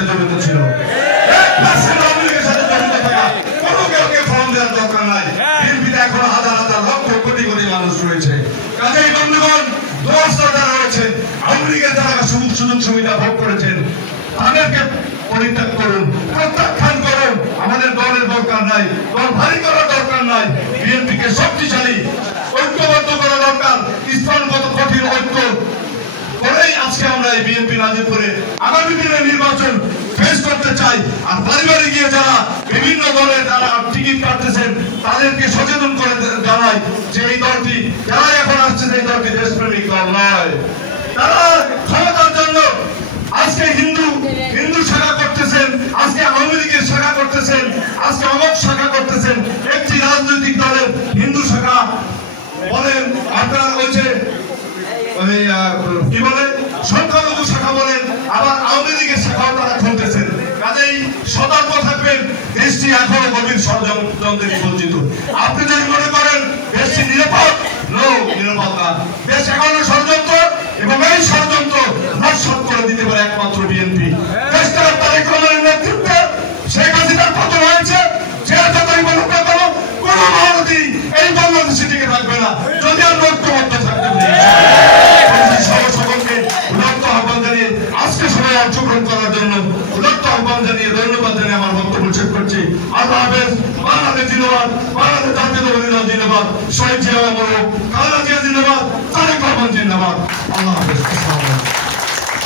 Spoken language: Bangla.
সাথে জড়িত ছিল। 1% আওয়ামী লীগের সাথে জড়িত থাকা কোনো কাউকে ফর্ম দেওয়ার দরকার নাই। বিএনপিতে এখন হাজার হাজার লক্ষ কোটি কোটি মানুষ রয়েছে। কাজেই বন্ধুগণ, দোস্ত যারা রয়েছে, আওয়ামী লীগের যারা সুযোগ সুবিধা ভোগ করেছেন, তাদেরকে পরিত্যাগ করুন, প্রত্যাখ্যান করুন। আমাদের দলের দরকার নাই, দল ভারী করার দরকার নাই। বিএনপিকে শক্তিশালী ঐক্যবদ্ধ করা দরকার। ইসলামগত কঠিন ঐক্য করেই আজকে আমরা এই বিএনপি নাজিরপুরে আগামী দিনে নির্বাচন ফেস করতে চাই। আর পরিবারে গিয়ে যারা বিভিন্ন দলের যারা টিকিট কাটতেছেন তাদেরকে সচেতন করে জানাই যে এই দলটি যারা এখন আসছে এই দলটি দেশপ্রেমিক দল নয়। তারা ক্ষমতার জন্য আজকে হিন্দু শাখা করতেছেন, আজকে আওয়ামী লীগের শাখা করতেছেন, আজকে অমক শাখা করতেছেন। একটি রাজনৈতিক দলের হিন্দু শাখা বলেন, আপনার হচ্ছে কি বলে সংখ্যালঘু শাখা বলেন, আবার আওয়ামী লীগের শাখাও তারা খুলতেছেন। কাজেই সতর্ক থাকবেন। দেশটি এখনো গভীর ষড়যন্ত্রে নিমজ্জিত। আপনি যদি মনে করেন দেশটি নিরাপদ, নিরাপদ না। দেশ এখনো ষড়যন্ত্র, এবং এই ষড়যন্ত্র নস্যাৎ করে দিতে পারে একমাত্র বিএনপি। দেশটা তারেক রহমানের নেতৃত্বে শেখ হাসিনার পতন হয়েছে। যে যতই বলুক না কেন, কোন ভারতই এই বাংলাদেশে টিকে থাকবে না যদি আমরা ঐক্যবদ্ধ থাকতে পারি। সকলকে উদাত্ত আহ্বান জানিয়ে আজকে সবাই অংশগ্রহণ করার জন্য উদাত্ত আহ্বান জানিয়ে ধন্যবাদ জানিয়ে আমার বক্তব্য শেষ করছি। আল্লাহ হাফেজ। বাংলাদেশ জিন্দাবাদ, বাংলাদেশ জাতীয়তাবাদী জিন্দাবাদ, শহীদ জিয়া অমর হোক, খালেদা জিয়া জিন্দাবাদ, তারেক রহমান জিন্দাবাদ। আল্লাহ হাফেজ।